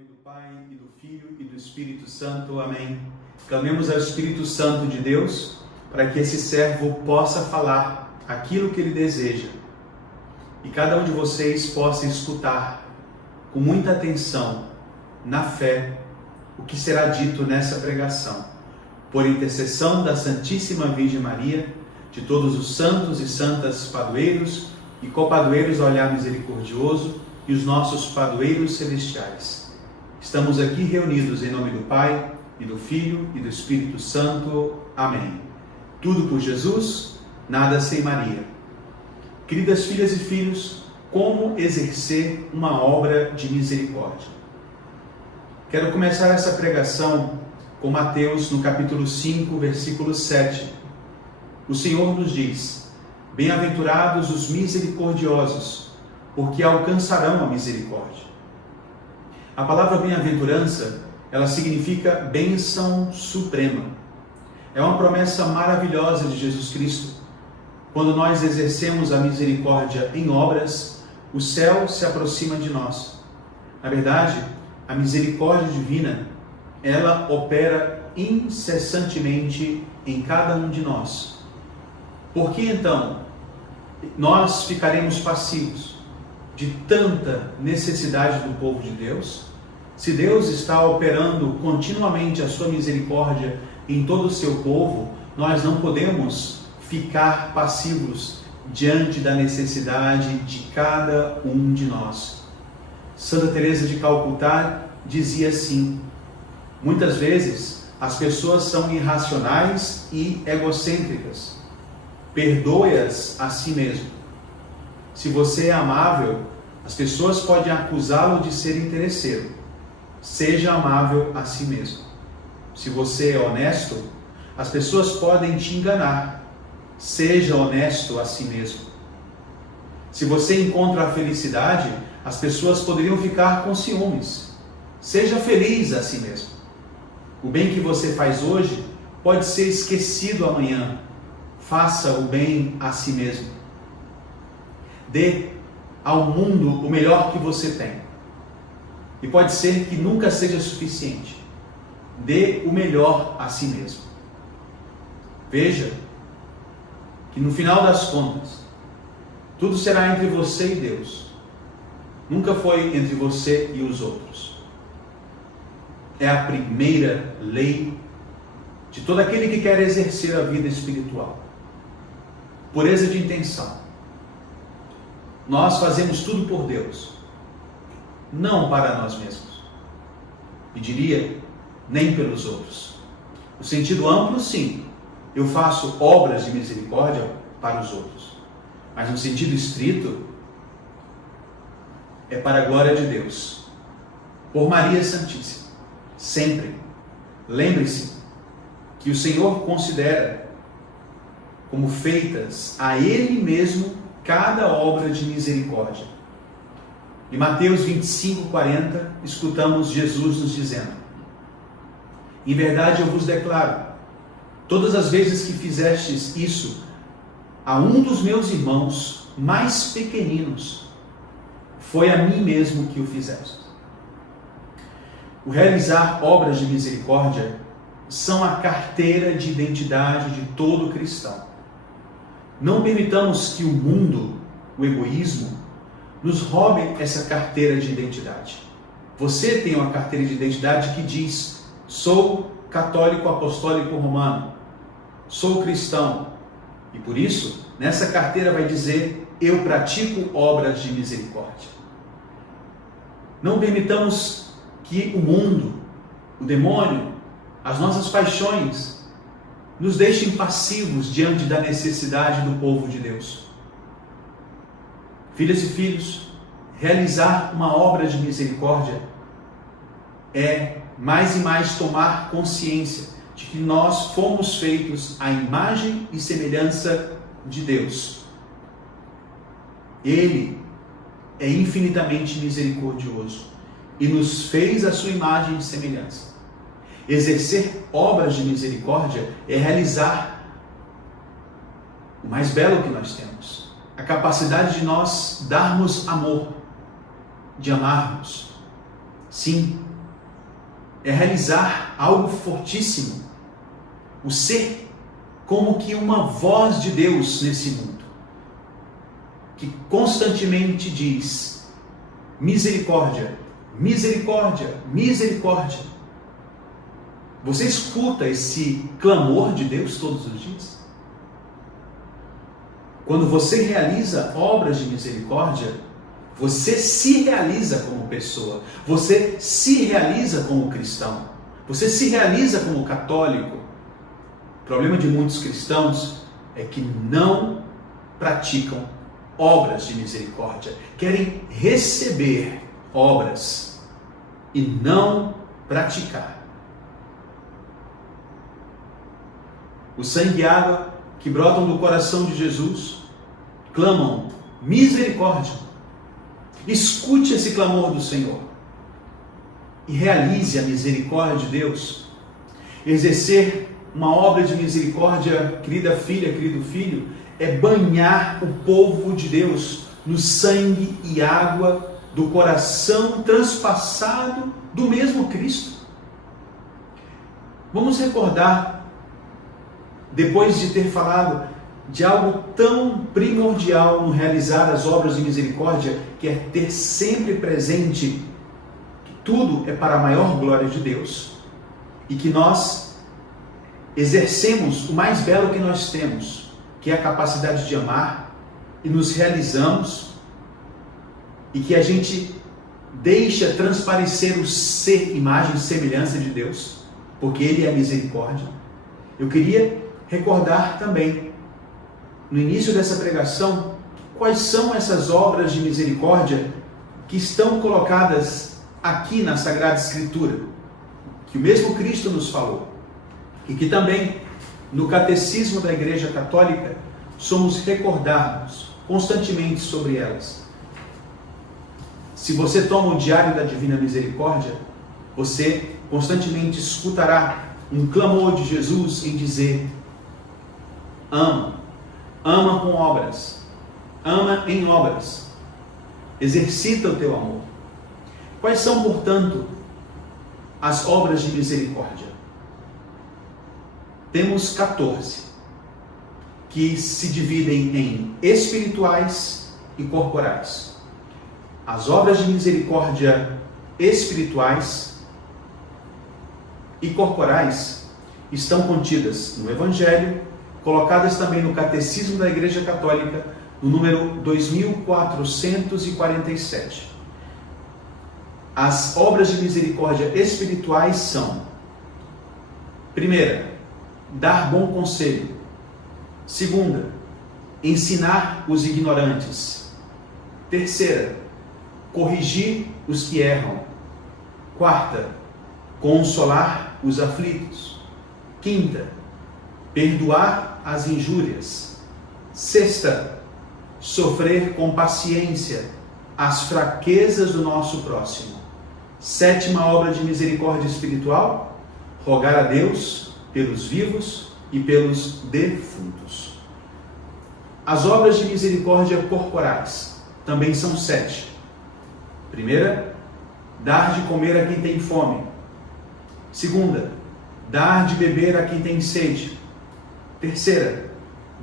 nome do Pai, e do Filho, e do Espírito Santo. Amém. Clamemos ao Espírito Santo de Deus, para que esse servo possa falar aquilo que ele deseja. E cada um de vocês possa escutar, com muita atenção, na fé, o que será dito nessa pregação. Por intercessão da Santíssima Virgem Maria, de todos os santos e santas padroeiros e copadroeiros ao olhar misericordioso, e os nossos padroeiros celestiais. Estamos aqui reunidos em nome do Pai, e do Filho, e do Espírito Santo. Amém. Tudo por Jesus, nada sem Maria. Queridas filhas e filhos, como exercer uma obra de misericórdia? Quero começar essa pregação com Mateus, no capítulo 5, versículo 7. O Senhor nos diz: bem-aventurados os misericordiosos, porque alcançarão a misericórdia. A palavra bem-aventurança, ela significa bênção suprema. É uma promessa maravilhosa de Jesus Cristo. Quando nós exercemos a misericórdia em obras, o céu se aproxima de nós. Na verdade, a misericórdia divina, ela opera incessantemente em cada um de nós. Por que então nós ficaremos passivos de tanta necessidade do povo de Deus? Se Deus está operando continuamente a sua misericórdia em todo o seu povo, nós não podemos ficar passivos diante da necessidade de cada um de nós. Santa Teresa de Calcutá dizia assim: muitas vezes as pessoas são irracionais e egocêntricas. Perdoe-as a si mesmo. Se você é amável, as pessoas podem acusá-lo de ser interesseiro. Seja amável a si mesmo. Se você é honesto, as pessoas podem te enganar. Seja honesto a si mesmo. Se você encontra a felicidade, as pessoas poderiam ficar com ciúmes. Seja feliz a si mesmo. O bem que você faz hoje pode ser esquecido amanhã. Faça o bem a si mesmo. Dê ao mundo o melhor que você tem. E pode ser que nunca seja suficiente. Dê o melhor a si mesmo. Veja que no final das contas, tudo será entre você e Deus. Nunca foi entre você e os outros. É a primeira lei de todo aquele que quer exercer a vida espiritual. Pureza de intenção. Nós fazemos tudo por Deus, não para nós mesmos. E diria, nem pelos outros. No sentido amplo, sim, eu faço obras de misericórdia para os outros. Mas no sentido estrito, é para a glória de Deus. Por Maria Santíssima. Sempre. Lembre-se que o Senhor considera como feitas a Ele mesmo cada obra de misericórdia. Em Mateus 25:40, escutamos Jesus nos dizendo: em verdade eu vos declaro, todas as vezes que fizestes isso a um dos meus irmãos mais pequeninos, foi a mim mesmo que o fizeste. O realizar obras de misericórdia são a carteira de identidade de todo cristão. Não permitamos que o mundo, o egoísmo, nos roube essa carteira de identidade. Você tem uma carteira de identidade que diz: sou católico apostólico romano, sou cristão. E por isso, nessa carteira vai dizer: eu pratico obras de misericórdia. Não permitamos que o mundo, o demônio, as nossas paixões, nos deixem passivos diante da necessidade do povo de Deus. Filhas e filhos, realizar uma obra de misericórdia é mais e mais tomar consciência de que nós fomos feitos à imagem e semelhança de Deus. Ele é infinitamente misericordioso e nos fez a sua imagem e semelhança. Exercer obras de misericórdia é realizar o mais belo que nós temos, a capacidade de nós darmos amor, de amarmos. Sim, é realizar algo fortíssimo, o ser como que uma voz de Deus nesse mundo, que constantemente diz: misericórdia, misericórdia, misericórdia. Você escuta esse clamor de Deus todos os dias? Quando você realiza obras de misericórdia, você se realiza como pessoa, você se realiza como cristão, você se realiza como católico. O problema de muitos cristãos é que não praticam obras de misericórdia, querem receber obras e não praticar. O sangue e água que brotam do coração de Jesus clamam misericórdia. Escute esse clamor do Senhor e realize a misericórdia de Deus. Exercer uma obra de misericórdia, querida filha, querido filho, é banhar o povo de Deus no sangue e água do coração transpassado do mesmo Cristo. Vamos recordar, depois de ter falado de algo tão primordial no realizar as obras de misericórdia, que é ter sempre presente que tudo é para a maior glória de Deus e que nós exercemos o mais belo que nós temos, que é a capacidade de amar, e nos realizamos, e que a gente deixa transparecer o ser, imagem e semelhança de Deus, porque Ele é a misericórdia. Eu queria recordar também, no início dessa pregação, quais são essas obras de misericórdia que estão colocadas aqui na Sagrada Escritura, que o mesmo Cristo nos falou, e que também no Catecismo da Igreja Católica somos recordados constantemente sobre elas. Se você toma o Diário da Divina Misericórdia, você constantemente escutará um clamor de Jesus em dizer: ama, ama com obras, ama em obras, exercita o teu amor. Quais são, portanto, as obras de misericórdia? Temos 14, que se dividem em espirituais e corporais. As obras de misericórdia espirituais e corporais estão contidas no Evangelho, colocadas também no Catecismo da Igreja Católica, no número 2447. As obras de misericórdia espirituais são: primeira, dar bom conselho. Segunda, ensinar os ignorantes. Terceira, corrigir os que erram. Quarta, consolar os aflitos. Quinta, perdoar as injúrias. Sexta, sofrer com paciência as fraquezas do nosso próximo. Sétima obra de misericórdia espiritual: rogar a Deus pelos vivos e pelos defuntos. As obras de misericórdia corporais também são 7. Primeira, dar de comer a quem tem fome. Segunda, dar de beber a quem tem sede. Terceira,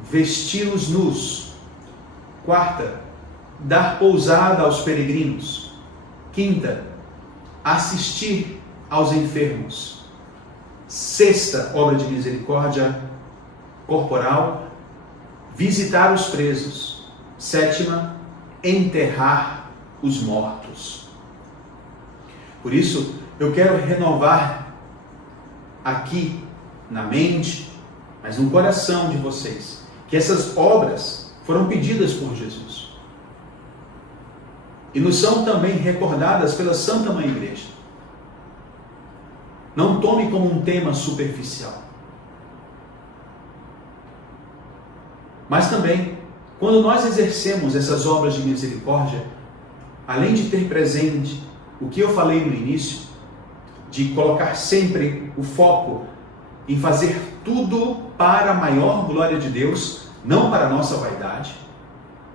vestir os nus. Quarta, dar pousada aos peregrinos. Quinta, assistir aos enfermos. Sexta obra de misericórdia corporal: visitar os presos. Sétima, enterrar os mortos. Por isso, eu quero renovar aqui na mente, mas no coração de vocês, que essas obras foram pedidas por Jesus e nos são também recordadas pela Santa Mãe Igreja. Não tome como um tema superficial. Mas também, quando nós exercemos essas obras de misericórdia, além de ter presente o que eu falei no início, de colocar sempre o foco em fazer tudo para a maior glória de Deus, não para a nossa vaidade.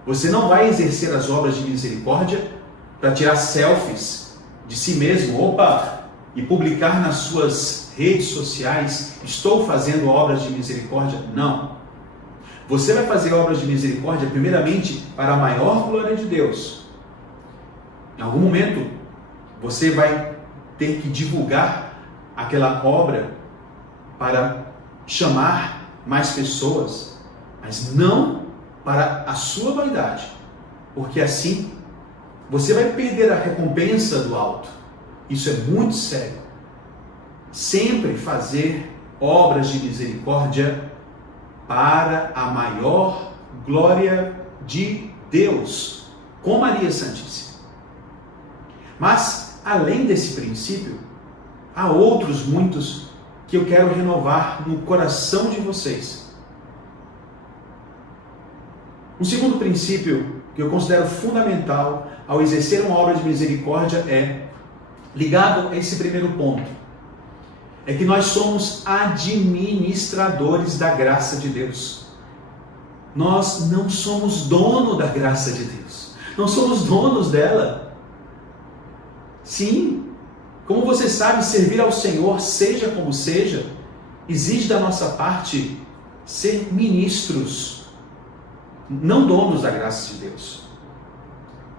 Você não vai exercer as obras de misericórdia para tirar selfies de si mesmo. Opa, e publicar nas suas redes sociais: estou fazendo obras de misericórdia? Não. Você vai fazer obras de misericórdia primeiramente para a maior glória de Deus. Em algum momento você vai ter que divulgar aquela obra para chamar mais pessoas, mas não para a sua vaidade, porque assim você vai perder a recompensa do alto. Isso é muito sério. Sempre fazer obras de misericórdia para a maior glória de Deus, com Maria Santíssima. Mas, além desse princípio, há outros muitos que eu quero renovar no coração de vocês. Um segundo princípio que eu considero fundamental ao exercer uma obra de misericórdia é, ligado a esse primeiro ponto, é que nós somos administradores da graça de Deus. Nós não somos dono da graça de Deus. Não somos donos dela. Sim, como você sabe, servir ao Senhor, seja como seja, exige da nossa parte ser ministros, não donos da graça de Deus.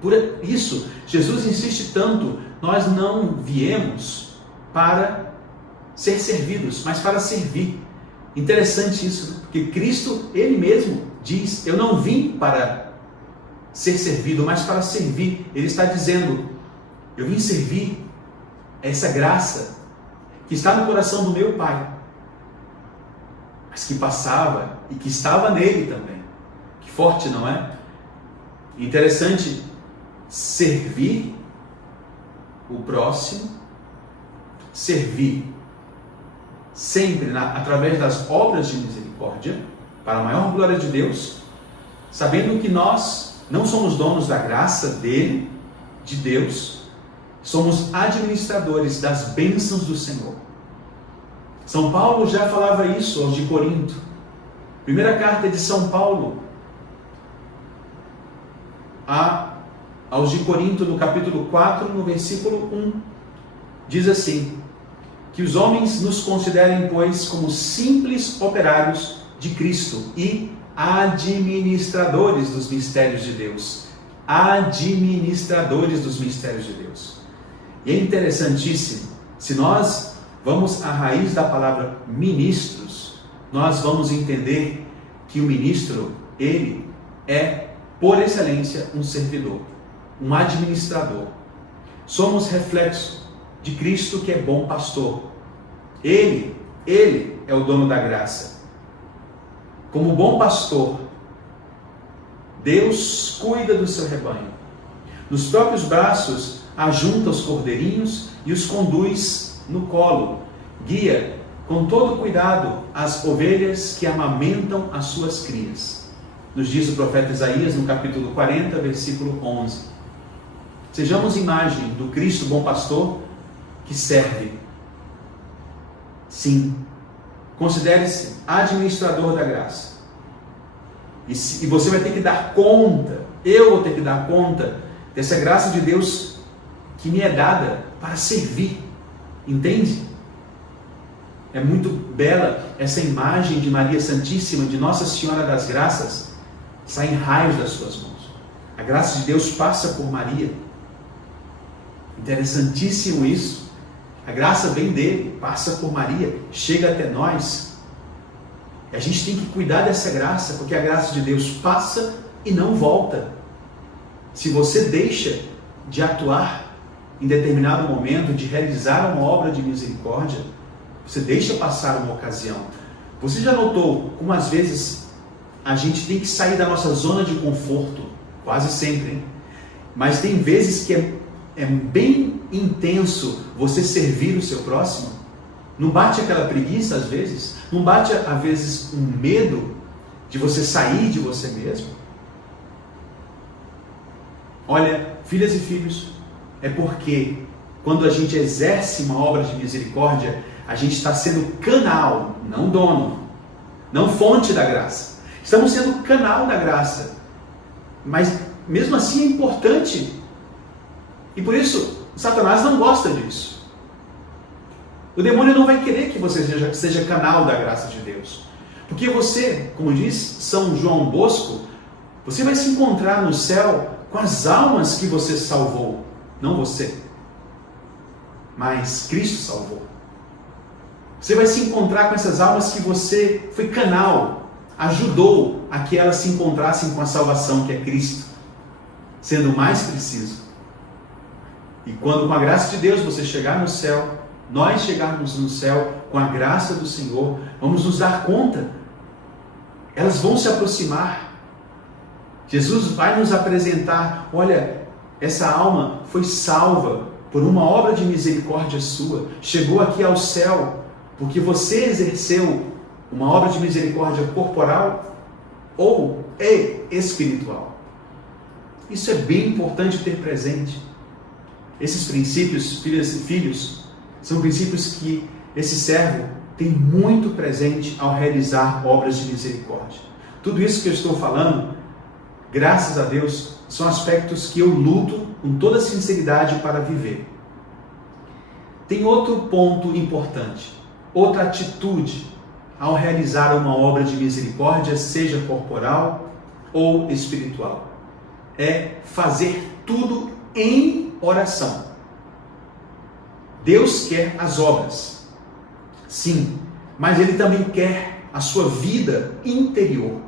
Por isso, Jesus insiste tanto: nós não viemos para ser servidos, mas para servir. Interessante isso, porque Cristo, Ele mesmo diz: eu não vim para ser servido, mas para servir. Ele está dizendo: eu vim servir essa graça que está no coração do meu Pai, mas que passava e que estava nele também. Que forte, não é? Interessante servir o próximo, servir sempre através das obras de misericórdia, para a maior glória de Deus, sabendo que nós não somos donos da graça dele, de Deus, somos administradores das bênçãos do Senhor. São Paulo já falava isso aos de Corinto. Primeira carta de São Paulo aos de Corinto, no capítulo 4, no versículo 1, diz assim: que os homens nos considerem, pois, como simples operários de Cristo e administradores dos mistérios de Deus. Administradores dos mistérios de Deus. E é interessantíssimo, se nós vamos à raiz da palavra ministros, nós vamos entender que o ministro, ele é, por excelência, um servidor, um administrador. Somos reflexo de Cristo, que é bom pastor. Ele é o dono da graça. Como bom pastor, Deus cuida do seu rebanho. Nos próprios braços, ajunta os cordeirinhos e os conduz no colo. Guia com todo cuidado as ovelhas que amamentam as suas crias. Nos diz o profeta Isaías, no capítulo 40, versículo 11. Sejamos imagem do Cristo bom pastor que serve. Sim, considere-se administrador da graça. E você vai ter que dar conta, eu vou ter que dar conta dessa graça de Deus que me é dada para servir. Entende? É muito bela essa imagem de Maria Santíssima, de Nossa Senhora das Graças, saem raios das suas mãos. A graça de Deus passa por Maria. Interessantíssimo isso. A graça vem dele, passa por Maria, chega até nós. E a gente tem que cuidar dessa graça, porque a graça de Deus passa e não volta. Se você deixa de atuar em determinado momento, de realizar uma obra de misericórdia, você deixa passar uma ocasião. Você já notou como às vezes a gente tem que sair da nossa zona de conforto? Quase sempre, hein? Mas tem vezes que é bem intenso você servir o seu próximo. Não bate aquela preguiça às vezes? Não bate às vezes um medo de você sair de você mesmo? Olha, filhas e filhos, é porque quando a gente exerce uma obra de misericórdia, a gente está sendo canal, não dono, não fonte da graça. Estamos sendo canal da graça. Mas mesmo assim é importante. E por isso, Satanás não gosta disso. O demônio não vai querer que você seja canal da graça de Deus. Porque você, como diz São João Bosco, você vai se encontrar no céu com as almas que você salvou. Não você, mas Cristo salvou. Você vai se encontrar com essas almas que você foi canal, ajudou a que elas se encontrassem com a salvação que é Cristo, sendo o mais preciso. E quando com a graça de Deus você chegar no céu, nós chegarmos no céu com a graça do Senhor, vamos nos dar conta, elas vão se aproximar. Jesus vai nos apresentar, olha, essa alma foi salva por uma obra de misericórdia sua, chegou aqui ao céu, porque você exerceu uma obra de misericórdia corporal ou espiritual. Isso é bem importante ter presente. Esses princípios, filhas e filhos, são princípios que esse servo tem muito presente ao realizar obras de misericórdia. Tudo isso que eu estou falando, graças a Deus, são aspectos que eu luto com toda sinceridade para viver. Tem outro ponto importante, outra atitude ao realizar uma obra de misericórdia, seja corporal ou espiritual. É fazer tudo em oração. Deus quer as obras, sim, mas Ele também quer a sua vida interior,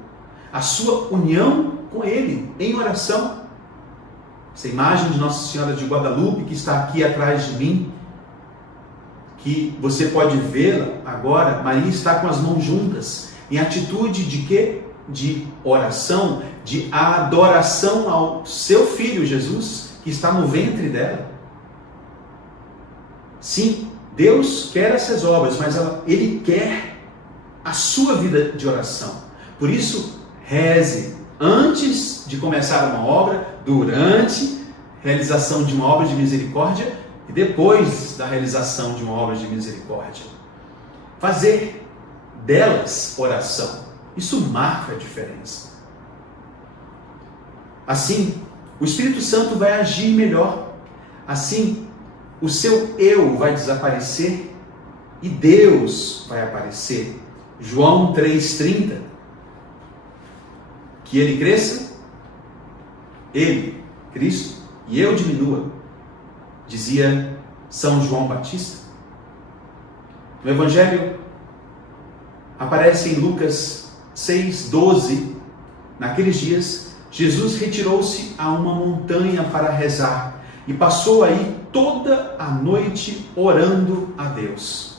a sua união com Ele, em oração. Essa imagem de Nossa Senhora de Guadalupe, que está aqui atrás de mim, que você pode vê-la agora, Maria está com as mãos juntas, em atitude de quê? De oração, de adoração ao seu Filho Jesus, que está no ventre dela. Sim, Deus quer essas obras, mas Ele quer a sua vida de oração. Por isso, reze antes de começar uma obra, durante a realização de uma obra de misericórdia e depois da realização de uma obra de misericórdia. Fazer delas oração. Isso marca a diferença. Assim, o Espírito Santo vai agir melhor. Assim, o seu eu vai desaparecer e Deus vai aparecer. João 3,30. Que Ele cresça, Ele, Cristo, e eu diminua, dizia São João Batista. No Evangelho aparece em Lucas 6,12, naqueles dias, Jesus retirou-se a uma montanha para rezar e passou aí toda a noite orando a Deus.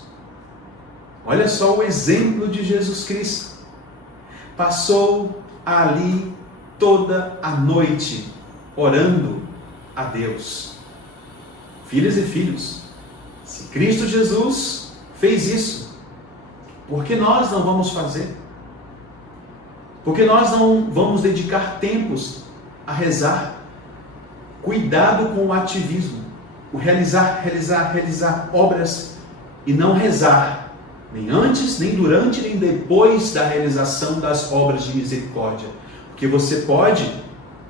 Olha só o exemplo de Jesus Cristo. Passou ali toda a noite orando a Deus. Filhas e filhos, se Cristo Jesus fez isso, por que nós não vamos fazer? Por que nós não vamos dedicar tempos a rezar? Cuidado com o ativismo, o realizar obras e não rezar, nem antes, nem durante, nem depois da realização das obras de misericórdia. Porque você pode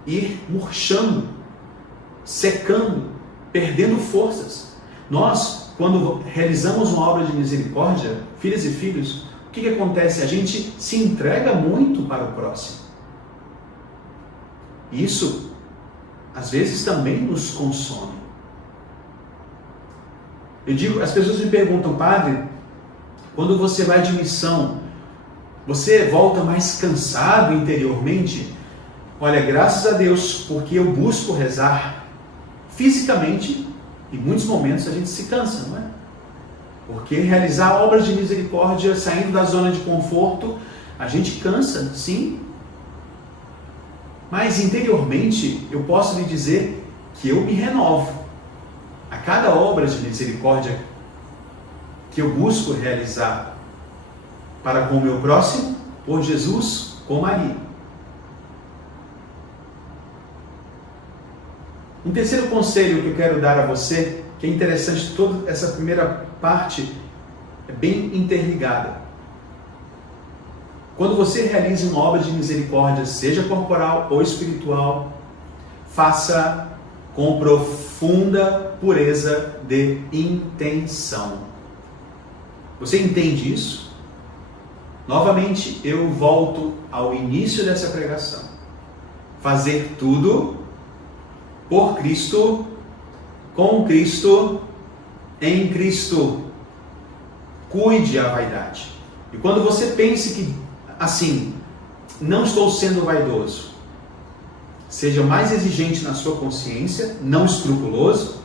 ir murchando, secando, perdendo forças. Nós, quando realizamos uma obra de misericórdia, filhas e filhos, o que acontece? A gente se entrega muito para o próximo. Isso, às vezes, também nos consome. Eu digo, as pessoas me perguntam, padre, quando você vai de missão, você volta mais cansado interiormente? Olha, graças a Deus, porque eu busco rezar. Fisicamente, em muitos momentos a gente se cansa, não é? Porque realizar obras de misericórdia, saindo da zona de conforto, a gente cansa, sim. Mas interiormente, eu posso lhe dizer que eu me renovo. A cada obra de misericórdia que eu busco realizar para com o meu próximo, por Jesus, com Maria. Um terceiro conselho que eu quero dar a você, que é interessante, toda essa primeira parte é bem interligada. Quando você realiza uma obra de misericórdia, seja corporal ou espiritual, faça com profunda pureza de intenção. Você entende isso? Novamente, eu volto ao início dessa pregação. Fazer tudo por Cristo, com Cristo, em Cristo. Cuide a vaidade. E quando você pense que, assim, não estou sendo vaidoso, seja mais exigente na sua consciência, não escrupuloso,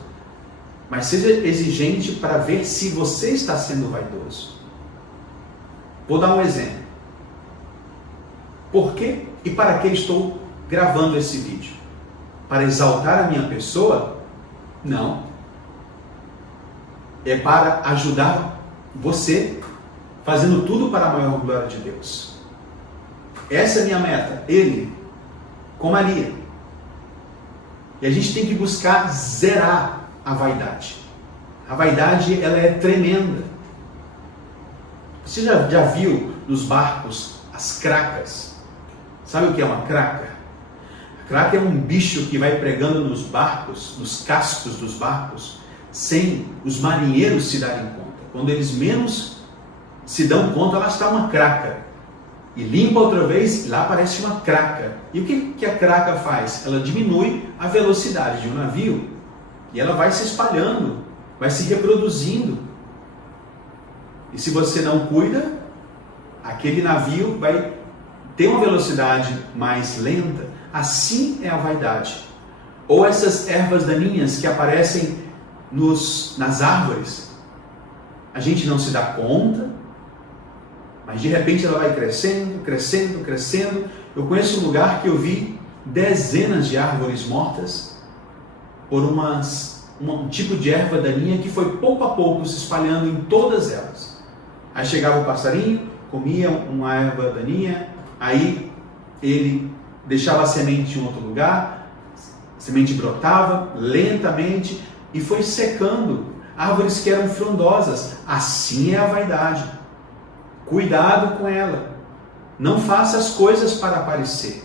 mas seja exigente para ver se você está sendo vaidoso. Vou dar um exemplo. Por que e para que estou gravando esse vídeo? Para exaltar a minha pessoa? Não. É para ajudar você, fazendo tudo para a maior glória de Deus. Essa é a minha meta. Ele, com Maria. E a gente tem que buscar zerar a vaidade. A vaidade, ela é tremenda. Você já viu nos barcos as cracas? Sabe o que é uma craca? A craca é um bicho que vai pregando nos barcos, nos cascos dos barcos, sem os marinheiros se darem conta. Quando eles menos se dão conta, lá está uma craca. E limpa outra vez, lá aparece uma craca. E o que a craca faz? Ela diminui a velocidade de um navio e ela vai se espalhando, vai se reproduzindo. E se você não cuida, aquele navio vai ter uma velocidade mais lenta. Assim é a vaidade. Ou essas ervas daninhas que aparecem nas árvores. A gente não se dá conta, mas de repente ela vai crescendo, crescendo, crescendo. Eu conheço um lugar que eu vi dezenas de árvores mortas por um tipo de erva daninha que foi pouco a pouco se espalhando em todas elas. Aí chegava o passarinho, comia uma erva daninha, aí ele deixava a semente em outro lugar, a semente brotava lentamente e foi secando. Árvores que eram frondosas. Assim é a vaidade. Cuidado com ela. Não faça as coisas para aparecer.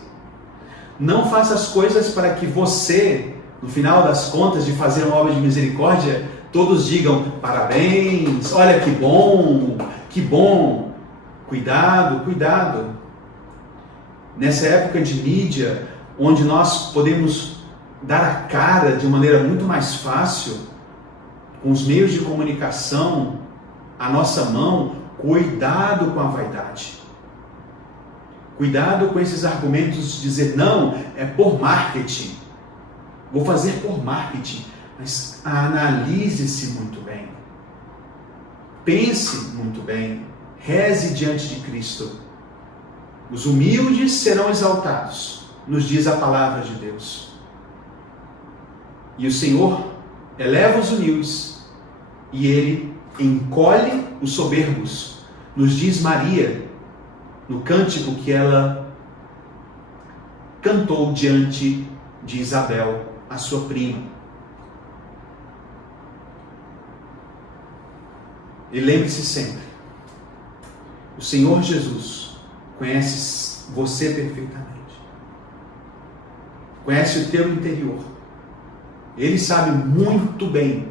Não faça as coisas para que você, no final das contas de fazer uma obra de misericórdia, todos digam parabéns, olha que bom, que bom. Cuidado, cuidado. Nessa época de mídia, onde nós podemos dar a cara de maneira muito mais fácil, com os meios de comunicação à nossa mão, cuidado com a vaidade. Cuidado com esses argumentos de dizer, não, é por marketing. Vou fazer por marketing. Mas analise-se muito bem. Pense muito bem. Reze diante de Cristo. Os humildes serão exaltados, nos diz a palavra de Deus. E o Senhor eleva os humildes e Ele encolhe os soberbos, nos diz Maria, no cântico que ela cantou diante de Isabel, a sua prima. E lembre-se sempre, o Senhor Jesus conhece você perfeitamente, conhece o teu interior. Ele sabe muito bem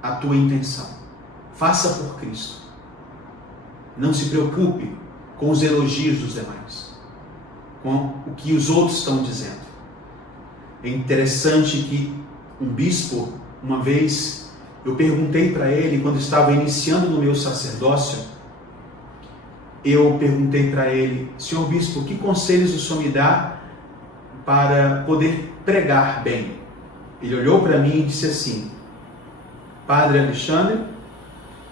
a tua intenção. Faça por Cristo. Não se preocupe com os elogios dos demais, com o que os outros estão dizendo. É interessante que um bispo, uma vez, eu perguntei para ele, quando estava iniciando no meu sacerdócio, eu perguntei para ele, senhor bispo, que conselhos o senhor me dá para poder pregar bem? Ele olhou para mim e disse assim, Padre Alexandre,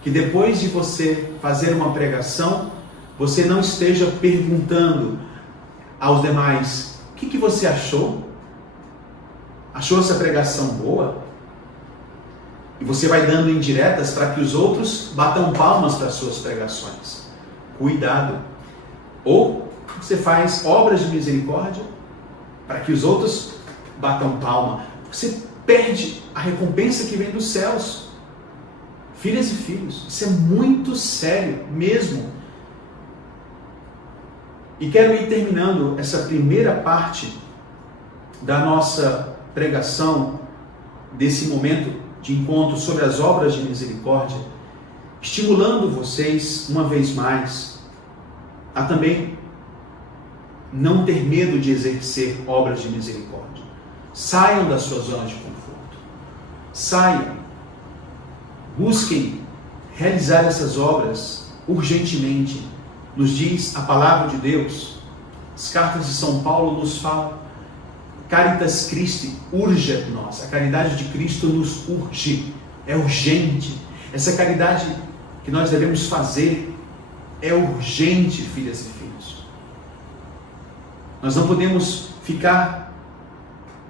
que depois de você fazer uma pregação, você não esteja perguntando aos demais, o que você achou? Achou essa pregação boa? E você vai dando indiretas para que os outros batam palmas para as suas pregações. Cuidado. Ou você faz obras de misericórdia para que os outros batam palma. Você perde a recompensa que vem dos céus. Filhas e filhos, isso é muito sério mesmo. E quero ir terminando essa primeira parte da nossa pregação, desse momento de encontro sobre as obras de misericórdia, estimulando vocês, uma vez mais, a também não ter medo de exercer obras de misericórdia. Saiam da sua zona de conforto. Saiam. Busquem realizar essas obras urgentemente. Nos diz a palavra de Deus. As cartas de São Paulo nos falam. Caritas Christi urge a nós. A caridade de Cristo nos urge. É urgente. Essa caridade que nós devemos fazer é urgente, filhas e filhos. Nós não podemos ficar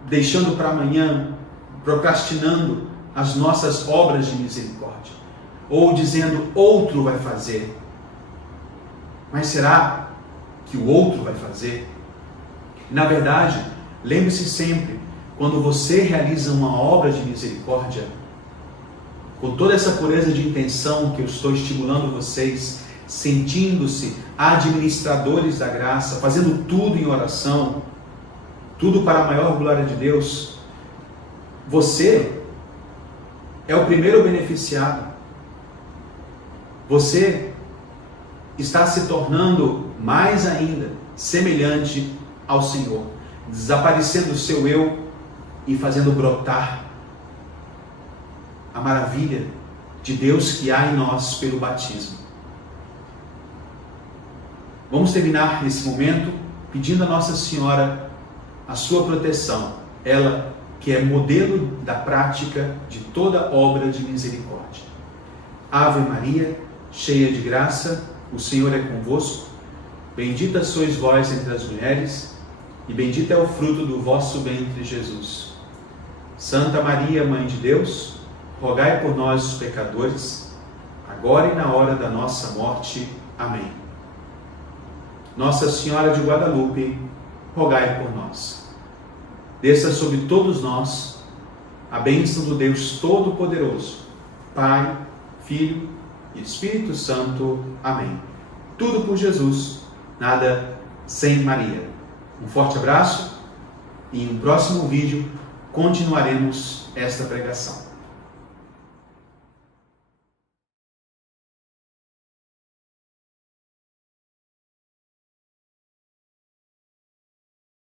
deixando para amanhã, procrastinando as nossas obras de misericórdia, ou dizendo, outro vai fazer. Mas será que o outro vai fazer? Na verdade, lembre-se sempre, quando você realiza uma obra de misericórdia, com toda essa pureza de intenção que eu estou estimulando vocês, sentindo-se administradores da graça, fazendo tudo em oração, tudo para a maior glória de Deus, você é o primeiro beneficiado. Você está se tornando mais ainda semelhante ao Senhor, desaparecendo o seu eu e fazendo brotar a maravilha de Deus que há em nós pelo batismo. Vamos terminar esse momento pedindo a Nossa Senhora a sua proteção, ela que é modelo da prática de toda obra de misericórdia. Ave Maria, cheia de graça, o Senhor é convosco, bendita sois vós entre as mulheres, e bendito é o fruto do vosso ventre, Jesus. Santa Maria, Mãe de Deus, rogai por nós, os pecadores, agora e na hora da nossa morte. Amém. Nossa Senhora de Guadalupe, rogai por nós. Desça sobre todos nós a bênção do Deus Todo-Poderoso, Pai, Filho e Espírito Santo. Amém. Tudo por Jesus, nada sem Maria. Um forte abraço e em um próximo vídeo continuaremos esta pregação.